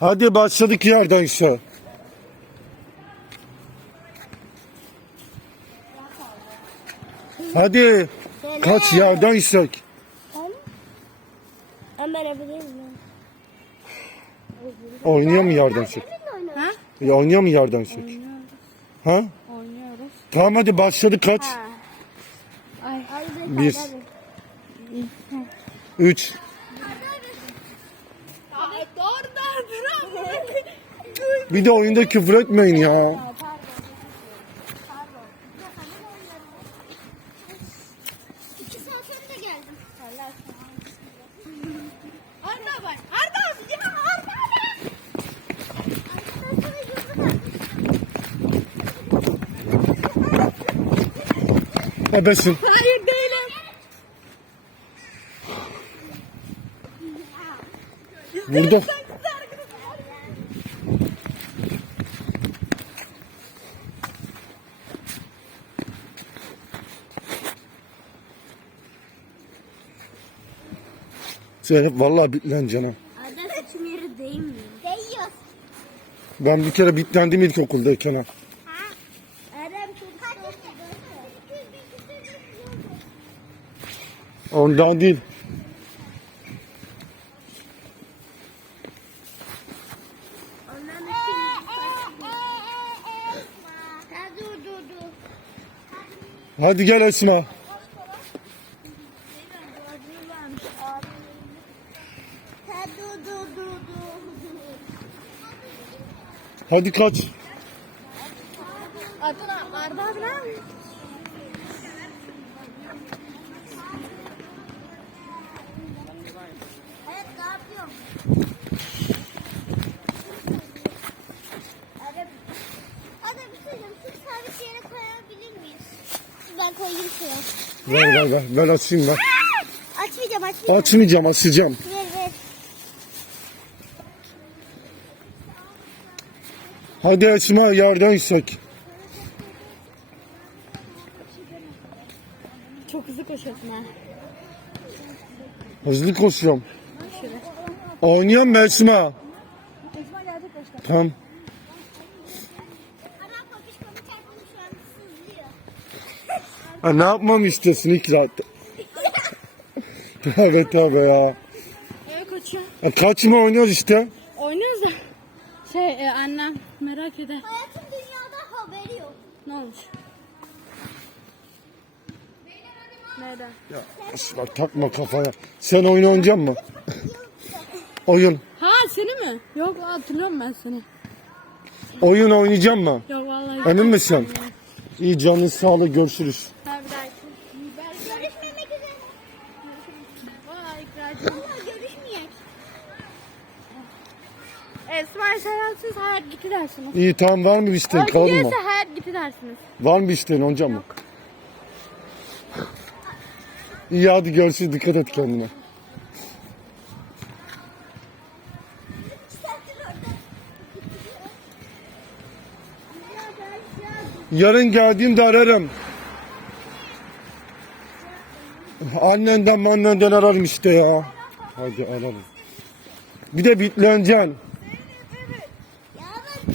Hadi başladık yerden işte. Hadi. Kaç yerden istek. Ben? Miyim? Oynuyor mu yerden istek? Ha? Ya oynuyor mu yerden istek? Ha? Oynuyoruz. Tamam hadi başladık kaç? Ay. Ay Bir. Üç. Ay doğru da Bir de oyunda küfür etmeyin ya. Ebesin. Hayır değilim. Burada. Zeynep vallahi bitleneceksin ha. Arda saçım yeri değmiyor. Değiyor. Ben bir kere bitlendim ilkokuldayken ha. Ha? Erdem çok Ondan değil. Ondan Ha dur dur dur. Hadi gel Esma. Hadi kaç. Abi ne? Evet ne bir şey? Ben koyayım şuraya. Ver ver ver. Ver açayım ver. Açmayacağım açmayacağım. Açmayacağım açacağım. Ver ver. Hadi Esma yerden istek. Çok hızlı koşuyorsun ha. Hızlı koşuyorum. Oynuyor mu Esma? Esma gelecek başka. Tamam. Ha, ne yapmamı istiyorsun ilk zaten? tövbe tövbe ya. Evet koçum. Ha, kaçma oynuyoruz işte. Oynuyoruz da. Şey e, annem merak eder. Hayatım dünyada haberi yok. Ne olmuş? Neden? Ya Esma takma kafaya. Sen oyun oynayacak mısın? oyun. Ha seni mi? Yok hatırlıyorum ben seni. Oyun oynayacak mı? Yok vallahi. Emin misin? İyi canın sağlığı görüşürüz. Ha bir dahaki. Görüşmemek üzere. Vay ikracığım. Esma seversiniz hayat gitti dersiniz. İyi tamam var mı bir isteğin Öyle kalalım mı? gelirse hayat gitti dersiniz. Var mı bir isteğin oynayacak mı? İyi hadi görüşürüz dikkat et kendine. Yarın geldiğimde ararım. Annenden annenden ararım işte ya. Hadi ararım. Bir de bitleneceksin. Ya ben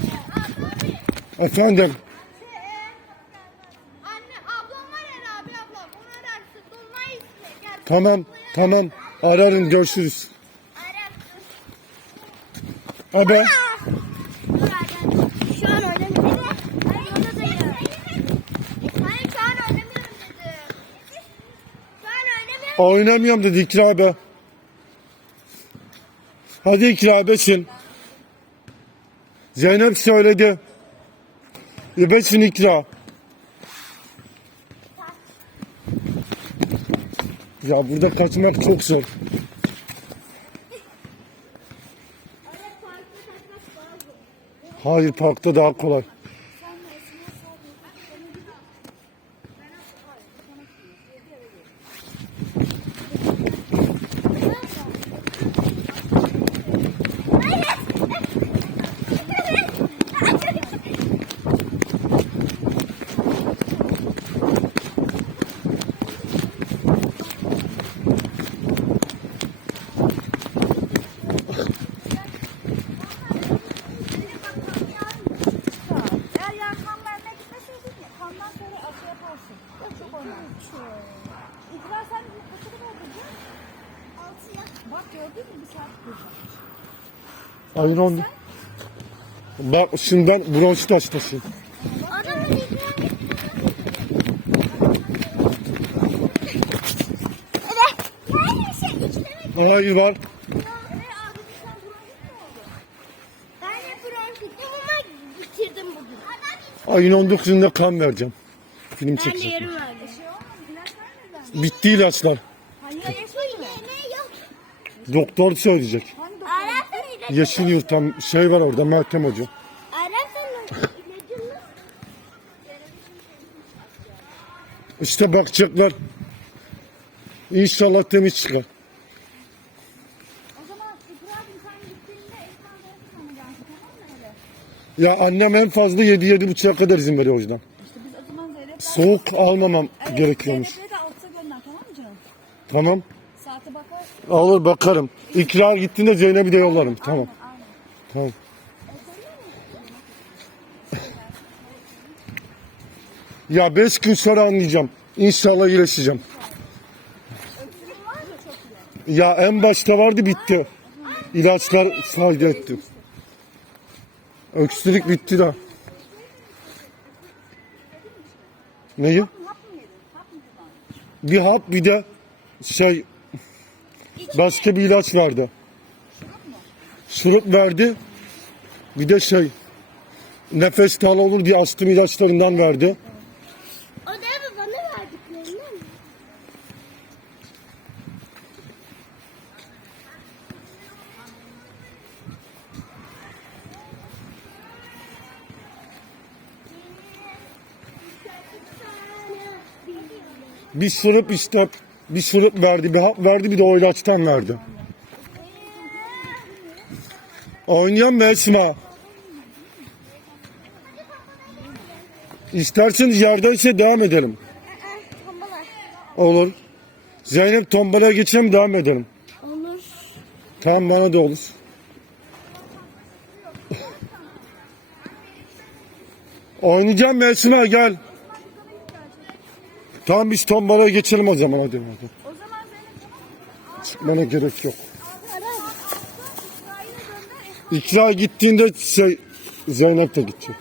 Efendim. Anne ablam var ya abi ablam. Onu ararsın. Dolunay ismi. Gel. Tamam tamam ararım görüşürüz. Ararsın. Abi. Dur Erdem. Şu an oynamıyorum. Hayır. Hayır şu an oynamıyorum dedim. Şu an oynamıyorum. Oynamıyorum dedi İkra abi. Hadi İkra abisin. Zeynep söyledi. İbesin İkra. Ya burada kaçmak çok zor. Öyle farklı İkra sen ne kadar oldu? Altıya. Bak gördün mü bir saat duracak. Hayır oldu. Bak şundan bronşit hastası. Adamın ikna Hayır var. Ayın 19'unda kan vereceğim. Film Ben de çekeceğim. yarım verdim. Bitti ilaçlar. Yok. Doktor söyleyecek. İlacını. Yeşil yurttan şey var orada Meltem Hoca. İşte bakacaklar. İnşallah temiz çıkar. O zaman İbrahim sen gittiğinde Esma Zeytin alacaksın tamam mı öyle? Ya annem en fazla 7-7.30'a kadar izin veriyor o yüzden. İşte biz o zaman Zeynep'le... Soğuk almamam gerekiyormuş. Zeynep'le de altta gönder tamam mı canım? Tamam. Saate bakar. Alır bakarım. İkrar gittiğinde Zeynep'i de yollarım. Tamam. Aynen. Tamam. Ya beş gün sonra anlayacağım. İnşallah iyileşeceğim. Ya en başta vardı bitti. İlaçlar fayda etti. Öksürük bitti de. Neyi? Bir hap bir de şey başka bir ilaç vardı. Şurup verdi. Bir de şey nefes dal olur diye astım ilaçlarından verdi. O da mı bana verdiklerinden mi? Bir şurup işte bir şurup verdi, bir hap verdi, bir de o ilaçtan verdi. Oynayan mı Esma? İsterseniz yerdeyse devam edelim. Olur. Zeynep tombalaya geçelim devam edelim. Olur. Tamam bana da olur. Oynayacağım Esma gel. Tamam biz tombalaya geçelim o zaman hadi. hadi. O zaman mı? Çıkmana gerek yok. İkra gittiğinde şey Zeynep de gidecek.